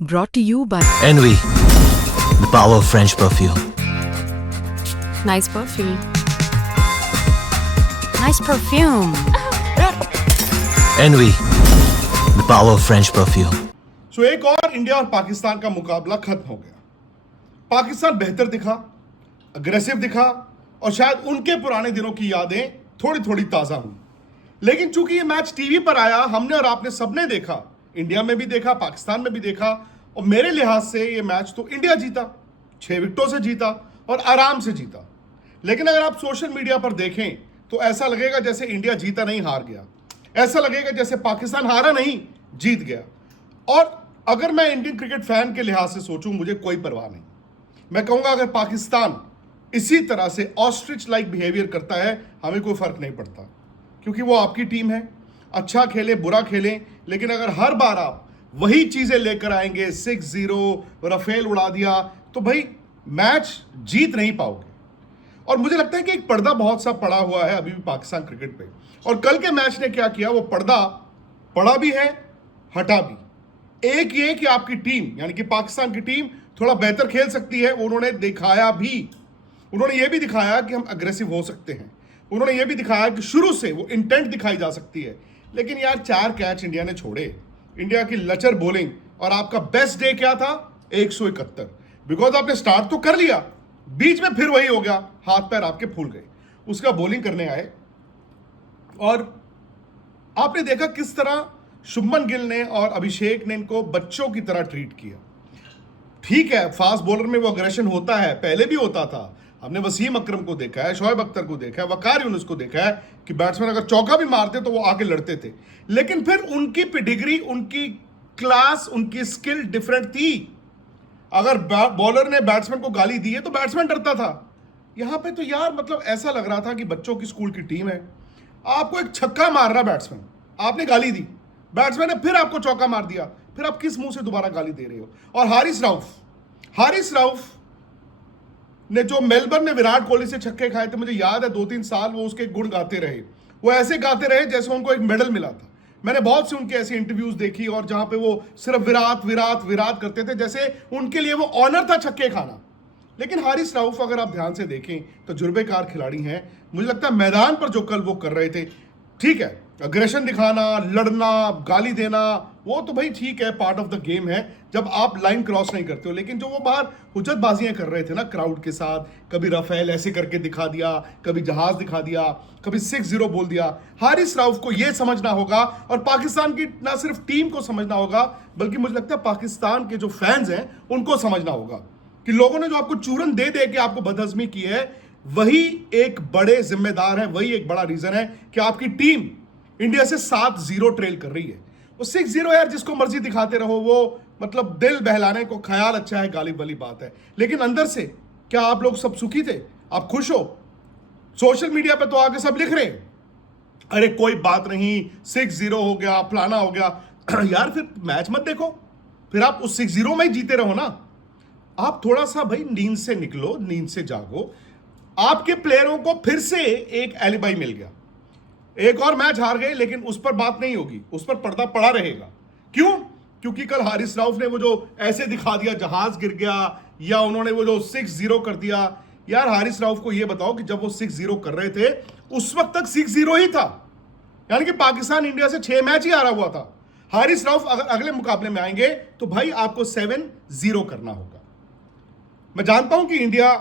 Brought to you by Envy, the power of French perfume. Nice Perfume. Nice Perfume. Envy, the power of French perfume. सो एक और India और पाकिस्तान का मुकाबला खत्म हो गया। पाकिस्तान बेहतर दिखा, अग्रेसिव दिखा और शायद उनके पुराने दिनों की यादें थोड़ी थोड़ी ताज़ा हुई। लेकिन चूंकि ये मैच टीवी पर आया, हमने और आपने सबने देखा, इंडिया में भी देखा, पाकिस्तान में भी देखा, और मेरे लिहाज से ये मैच तो इंडिया जीता, 6 विकेटों से जीता और आराम से जीता। लेकिन अगर आप सोशल मीडिया पर देखें तो ऐसा लगेगा जैसे इंडिया जीता नहीं हार गया, ऐसा लगेगा जैसे पाकिस्तान हारा नहीं जीत गया। और अगर मैं इंडियन क्रिकेट फैन के लिहाज से सोचूं, मुझे कोई परवाह नहीं। मैं कहूंगा अगर पाकिस्तान इसी तरह से ऑस्ट्रिच लाइक बिहेवियर करता है, हमें कोई फर्क नहीं पड़ता, क्योंकि वो आपकी टीम है। अच्छा खेले बुरा खेलें, लेकिन अगर हर बार आप वही चीजें लेकर आएंगे, 6-0 राफेल उड़ा दिया, तो भाई मैच जीत नहीं पाओगे। और मुझे लगता है कि एक पर्दा बहुत सा पड़ा हुआ है अभी भी पाकिस्तान क्रिकेट पे, और कल के मैच ने क्या किया, वो पर्दा पड़ा भी है, हटा भी। एक ये कि आपकी टीम यानी कि पाकिस्तान की टीम थोड़ा बेहतर खेल सकती है, उन्होंने दिखाया भी। उन्होंने ये भी दिखाया कि हम अग्रेसिव हो सकते हैं, उन्होंने ये भी दिखाया कि शुरू से वो इंटेंट दिखाई जा सकती है। लेकिन यार 4 कैच इंडिया ने छोड़े, इंडिया की लचर बॉलिंग, और आपका बेस्ट डे क्या था, 171। बिकॉज आपने स्टार्ट तो कर लिया, बीच में फिर वही हो गया, हाथ पैर आपके फूल गए। उसका बॉलिंग करने आए और आपने देखा किस तरह शुभमन गिल ने और अभिषेक ने इनको बच्चों की तरह ट्रीट किया। ठीक है, फास्ट बॉलर में वो अग्रेशन होता है, पहले भी होता था। हमने वसीम अकरम को देखा है, शोएब अख्तर को देखा है, वकार यूनुस को देखा है कि बैट्समैन अगर चौका भी मारते तो वो आके लड़ते थे। लेकिन फिर उनकी पेडिग्री, उनकी क्लास, उनकी स्किल डिफरेंट थी। अगर बॉलर ने बैट्समैन को गाली दी है तो बैट्समैन डरता था। यहां पे तो यार मतलब ऐसा लग रहा था कि बच्चों की स्कूल की टीम है। आपको एक छक्का मार रहा बैट्समैन, आपने गाली दी, बैट्समैन ने फिर आपको चौका मार दिया, फिर आप किस मुंह से दोबारा गाली दे रहे हो। और हारिस राउफ ने जो मेलबर्न में विराट कोहली से छक्के खाए थे, मुझे याद है 2-3 साल वो उसके गुण गाते रहे। वो ऐसे गाते रहे जैसे उनको एक मेडल मिला था। मैंने बहुत से उनके ऐसी इंटरव्यूज देखी और जहां पे वो सिर्फ विराट विराट विराट करते थे, जैसे उनके लिए वो ऑनर था छक्के खाना। लेकिन हारिस राउफ अगर आप ध्यान से देखें तो जुर्बेकार खिलाड़ी हैं। मुझे लगता है मैदान पर जो कल वो कर रहे थे, ठीक है, अग्रेशन दिखाना, लड़ना, गाली देना, वो तो भाई ठीक है, पार्ट ऑफ द गेम है जब आप लाइन क्रॉस नहीं करते हो। लेकिन जो वो बाहर हुज्जतबाजियां कर रहे थे ना क्राउड के साथ, कभी राफेल ऐसे करके दिखा दिया, कभी जहाज दिखा दिया, कभी 6-0 बोल दिया। हारिस राउफ को ये समझना होगा और पाकिस्तान की ना सिर्फ टीम को समझना होगा, बल्कि मुझे लगता है पाकिस्तान के जो फैंस हैं उनको समझना होगा कि लोगों ने जो आपको चूरन दे दे के आपको बदहजमी की है, वही एक बड़े जिम्मेदार है, वही एक बड़ा रीजन है कि आपकी टीम इंडिया से 7-0 ट्रेल कर रही है। वो 6-0 यार जिसको मर्जी दिखाते रहो, वो मतलब दिल बहलाने को ख्याल अच्छा है, गालिब वाली बात है। लेकिन अंदर से क्या आप लोग सब सुखी थे? आप खुश हो? सोशल मीडिया पे तो आगे सब लिख रहे हैं, अरे कोई बात नहीं, 6-0 हो गया, फलाना हो गया। यार फिर मैच मत देखो, फिर आप उस 6-0 में ही जीते रहो ना। आप थोड़ा सा भाई नींद से निकलो, नींद से जागो। आपके प्लेयरों को फिर से एक एलिबाई मिल गया। एक और मैच हार गए, लेकिन उस पर बात नहीं होगी, उस पर पर्दा पड़ा रहेगा। क्यों? क्योंकि कल हारिस राउफ ने वो जो ऐसे दिखा दिया, जहाज गिर गया, या उन्होंने वो जो 6-0 कर दिया। यार हारिस राउफ को ये बताओ कि जब वो 6-0 कर रहे थे उस वक्त तक 6-0 ही था, यानी कि पाकिस्तान इंडिया से 6 मैच ही हारा हुआ था। हारिस राउफ अगर अगले मुकाबले में आएंगे तो भाई आपको 7-0 करना होगा। मैं जानता हूं कि इंडिया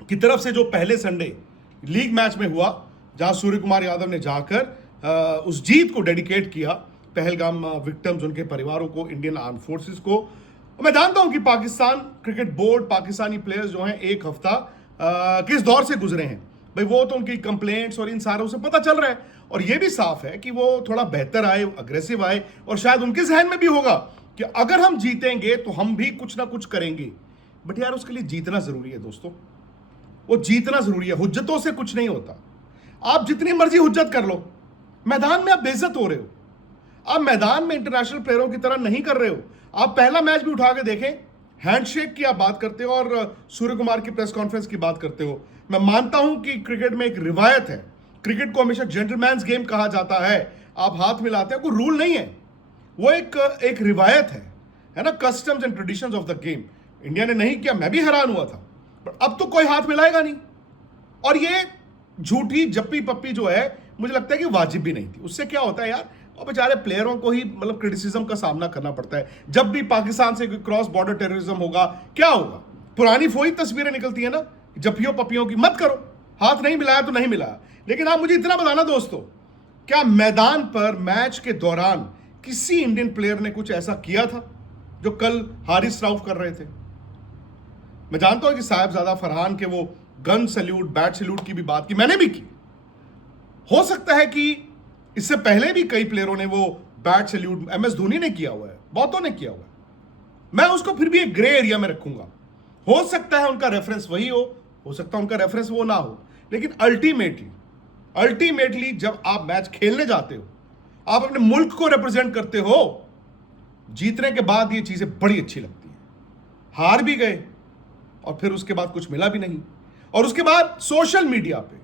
की तरफ से जो पहले संडे लीग मैच में हुआ, जहां सूर्य कुमार यादव ने जाकर उस जीत को डेडिकेट किया पहलगाम विक्टिम्स, उनके परिवारों को, इंडियन आर्म फोर्सेस को। मैं जानता हूं कि Pakistan cricket board, Pakistani players जो हैं, एक हफ्ता किस दौर से गुजरे हैं भाई, वो तो उनकी कंप्लेंट्स और इन सारों से पता चल रहा है। और ये भी साफ है कि वो थोड़ा बेहतर आए, अग्रेसिव आए, और शायद उनके जहन में भी होगा कि अगर हम जीतेंगे तो हम भी कुछ ना कुछ करेंगे। बट यार उसके लिए जीतना जरूरी है दोस्तों, वो जीतना जरूरी है, हुज्जतों से कुछ नहीं होता। आप जितनी मर्जी हुज्जत कर लो, मैदान में आप बेइज्जत हो रहे हो। आप मैदान में इंटरनेशनल प्लेयरों की तरह नहीं कर रहे हो। आप पहला मैच भी उठा के देखें, हैंडशेक की आप बात करते हो और सूर्य कुमार की प्रेस कॉन्फ्रेंस की बात करते हो। मैं मानता हूं कि क्रिकेट में एक रिवायत है, क्रिकेट को हमेशा जेंटलमैन्स गेम कहा जाता है। आप हाथ मिलाते हैं, कोई रूल नहीं है, वो एक रिवायत है। है ना, customs and traditions of the game. India ने नहीं किया, मैं भी हैरान हुआ था, पर अब तो कोई हाथ मिलाएगा नहीं। और ये झूठी जप्पी पप्पी जो है, मुझे लगता है कि वाजिब भी नहीं थी। उससे क्या होता है यार, और बेचारे प्लेयरों को ही मतलब क्रिटिसिज्म का सामना करना पड़ता है। जब भी पाकिस्तान से क्रॉस बॉर्डर टेररिज्म होगा, क्या होगा, पुरानी वही तस्वीरें निकलती है ना, जप्पियों पपियों की। मत करो, हाथ नहीं मिलाया तो नहीं मिलाया। लेकिन आप मुझे इतना बताना दोस्तों, क्या मैदान पर मैच के दौरान किसी इंडियन प्लेयर ने कुछ ऐसा किया था जो कल हारिस राउफ कर रहे थे? मैं जानता हूं कि साहिबजादा फरहान के वो गन सैल्यूट, बैट सैल्यूट की भी बात की, मैंने भी की। हो सकता है कि इससे पहले भी कई प्लेयरों ने वो बैट सैल्यूट, एमएस धोनी ने किया हुआ है, बहुतों ने किया हुआ है। मैं उसको फिर भी एक ग्रे एरिया में रखूंगा। हो सकता है उनका रेफरेंस वही हो सकता है उनका रेफरेंस वो ना हो, लेकिन अल्टीमेटली जब आप मैच खेलने जाते हो, आप अपने मुल्क को रिप्रेजेंट करते हो, जीतने के बाद ये चीजें बड़ी अच्छी लगती हैं। हार भी गए और फिर उसके बाद कुछ मिला भी नहीं, और उसके बाद सोशल मीडिया पे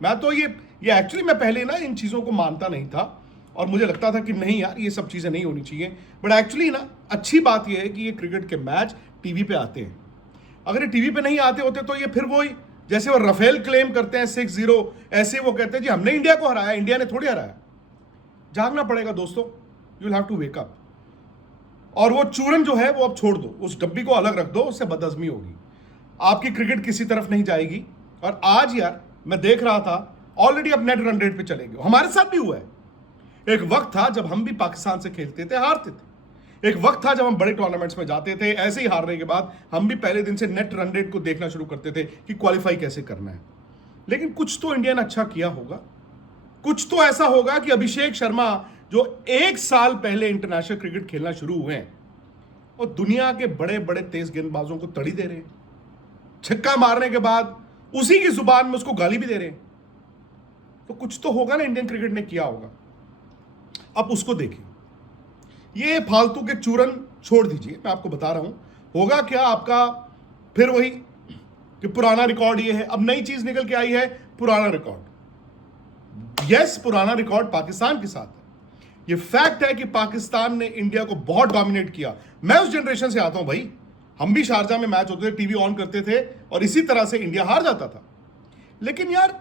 मैं तो ये एक्चुअली मैं पहले ना इन चीज़ों को मानता नहीं था, और मुझे लगता था कि नहीं यार ये सब चीज़ें नहीं होनी चाहिए। बट एक्चुअली ना अच्छी बात ये है कि ये क्रिकेट के मैच टीवी पे आते हैं। अगर ये टीवी पे नहीं आते होते तो ये फिर वही, जैसे वो रफेल क्लेम करते हैं 6-0, ऐसे वो कहते हैं जी हमने इंडिया को हराया, इंडिया ने थोड़ी हराया। जागना पड़ेगा दोस्तों, you will have to wake up. और वो चूरन जो है वो अब छोड़ दो, उस डब्बी को अलग रख दो, उससे बदहजमी होगी। आपकी क्रिकेट किसी तरफ नहीं जाएगी। और आज यार मैं देख रहा था, ऑलरेडी अब नेट रन रेट पे चले गए। हमारे साथ भी हुआ है। एक वक्त था जब हम भी पाकिस्तान से खेलते थे, हारते थे। एक वक्त था जब हम बड़े टूर्नामेंट्स में जाते थे, ऐसे ही हारने के बाद हम भी पहले दिन से नेट रन रेट को देखना शुरू करते थे कि क्वालिफाई कैसे करना है। लेकिन कुछ तो इंडिया ने अच्छा किया होगा, कुछ तो ऐसा होगा कि अभिषेक शर्मा जो 1 साल पहले इंटरनेशनल क्रिकेट खेलना शुरू हुए हैं, और दुनिया के बड़े बड़े तेज गेंदबाजों को तड़ी दे रहे हैं। छक्का मारने के बाद उसी की जुबान में उसको गाली भी दे रहे हैं। तो कुछ तो होगा ना इंडियन क्रिकेट ने किया होगा। अब उसको देखिए, ये फालतू के चूरन छोड़ दीजिए, मैं आपको बता रहा हूं होगा क्या आपका। फिर वही कि पुराना रिकॉर्ड ये है, अब नई चीज निकल के आई है, पुराना रिकॉर्ड। यस, पुराना रिकॉर्ड पाकिस्तान के साथ है। ये फैक्ट है कि पाकिस्तान ने इंडिया को बहुत डोमिनेट किया। मैं उस जनरेशन से आता हूं भाई, हम भी शारजा में मैच होते थे, टीवी ऑन करते थे और इसी तरह से इंडिया हार जाता था। लेकिन यार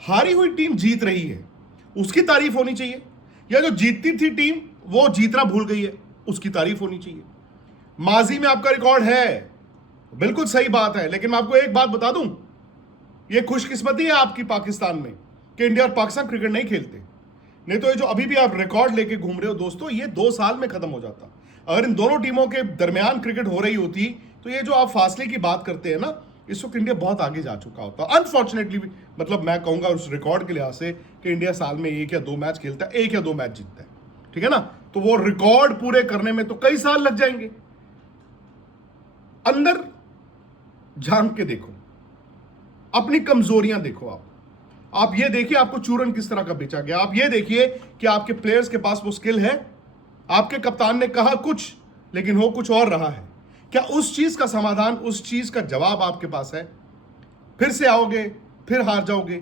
हारी हुई टीम जीत रही है, उसकी तारीफ होनी चाहिए। या जो जीतती थी टीम वो जीतना भूल गई है, उसकी तारीफ होनी चाहिए। माजी में आपका रिकॉर्ड है, बिल्कुल सही बात है, लेकिन मैं आपको एक बात बता दूं, ये खुशकिस्मती है आपकी पाकिस्तान में कि इंडिया और पाकिस्तान क्रिकेट नहीं खेलते। नहीं तो ये जो अभी भी आप रिकॉर्ड लेके घूम रहे हो दोस्तों, ये 2 साल में खत्म हो जाता। अगर इन दोनों टीमों के दरमियान क्रिकेट हो रही होती तो ये जो आप फासले की बात करते हैं ना, इस वक्त इंडिया बहुत आगे जा चुका होता। अनफॉर्चुनेटली, मतलब मैं कहूंगा उस रिकॉर्ड के लिहाज से कि इंडिया साल में 1 या 2 मैच खेलता है, 1 या 2 मैच जीतता है, ठीक है ना। तो वो रिकॉर्ड पूरे करने में तो कई साल लग जाएंगे। अंदर झांक के देखो, अपनी कमजोरियां देखो। आप ये देखिए आपको चूरन किस तरह का बेचा गया। आप ये देखिए कि आपके प्लेयर्स के पास वो स्किल है। आपके कप्तान ने कहा कुछ लेकिन हो कुछ और रहा है। क्या उस चीज का समाधान, उस चीज का जवाब आपके पास है? फिर से आओगे, फिर हार जाओगे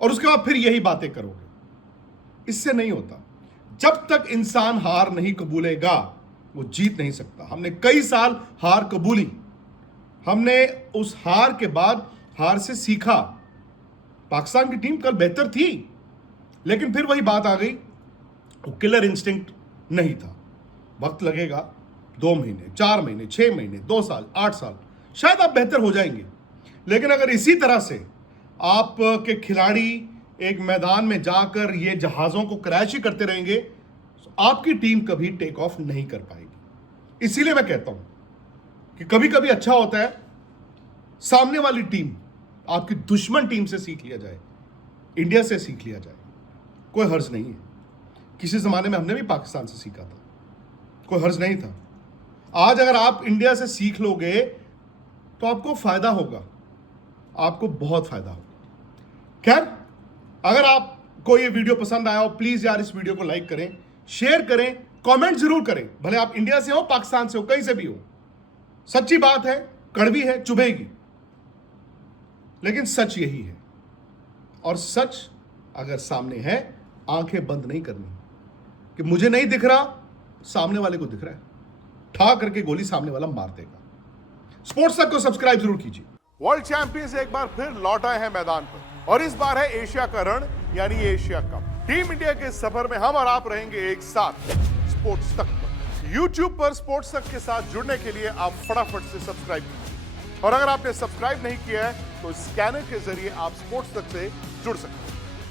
और उसके बाद फिर यही बातें करोगे। इससे नहीं होता। जब तक इंसान हार नहीं कबूलेगा वो जीत नहीं सकता। हमने कई साल हार कबूली, हमने उस हार के बाद हार से सीखा। पाकिस्तान की टीम कल बेहतर थी, लेकिन फिर वही बात आ गई, वो किलर इंस्टिंक्ट नहीं था। वक्त लगेगा, 2 महीने, 4 महीने, 6 महीने, 2 साल, 8 साल, शायद आप बेहतर हो जाएंगे। लेकिन अगर इसी तरह से आपके खिलाड़ी एक मैदान में जाकर ये जहाज़ों को क्रैश ही करते रहेंगे, तो आपकी टीम कभी टेक ऑफ नहीं कर पाएगी। इसीलिए मैं कहता हूं कि कभी कभी अच्छा होता है सामने वाली टीम, आपकी दुश्मन टीम से सीख लिया जाए, इंडिया से सीख लिया जाए, कोई हर्ज नहीं है। किसी ज़माने में हमने भी पाकिस्तान से सीखा था, कोई हर्ज नहीं था। आज अगर आप इंडिया से सीख लोगे तो आपको फ़ायदा होगा, आपको बहुत फ़ायदा होगा। खैर, अगर आपको ये वीडियो पसंद आया हो, प्लीज़ यार इस वीडियो को लाइक करें, शेयर करें, कमेंट ज़रूर करें। भले आप इंडिया से हो, पाकिस्तान से हो, कहीं से भी हो। सच्ची बात है, कड़वी है, चुभेगी, लेकिन सच यही है। और सच अगर सामने है, आंखें बंद नहीं करनी कि मुझे नहीं दिख रहा, सामने वाले को दिख रहा है। ठा करके गोली सामने वाला मार देगा। स्पोर्ट्स तक को सब्सक्राइब जरूर कीजिए। वर्ल्ड चैंपियंस एक बार फिर लौट आए हैं मैदान पर और इस बार है एशिया का रण यानी एशिया कप। टीम इंडिया के सफर में हम और आप रहेंगे एक साथ स्पोर्ट्स तक पर। YouTube पर स्पोर्ट्स तक के साथ जुड़ने के लिए आप फटाफट से सब्सक्राइब कीजिए और अगर आपने सब्सक्राइब नहीं किया है तो स्कैनर के जरिए आप स्पोर्ट्स तक से जुड़ सकते हैं।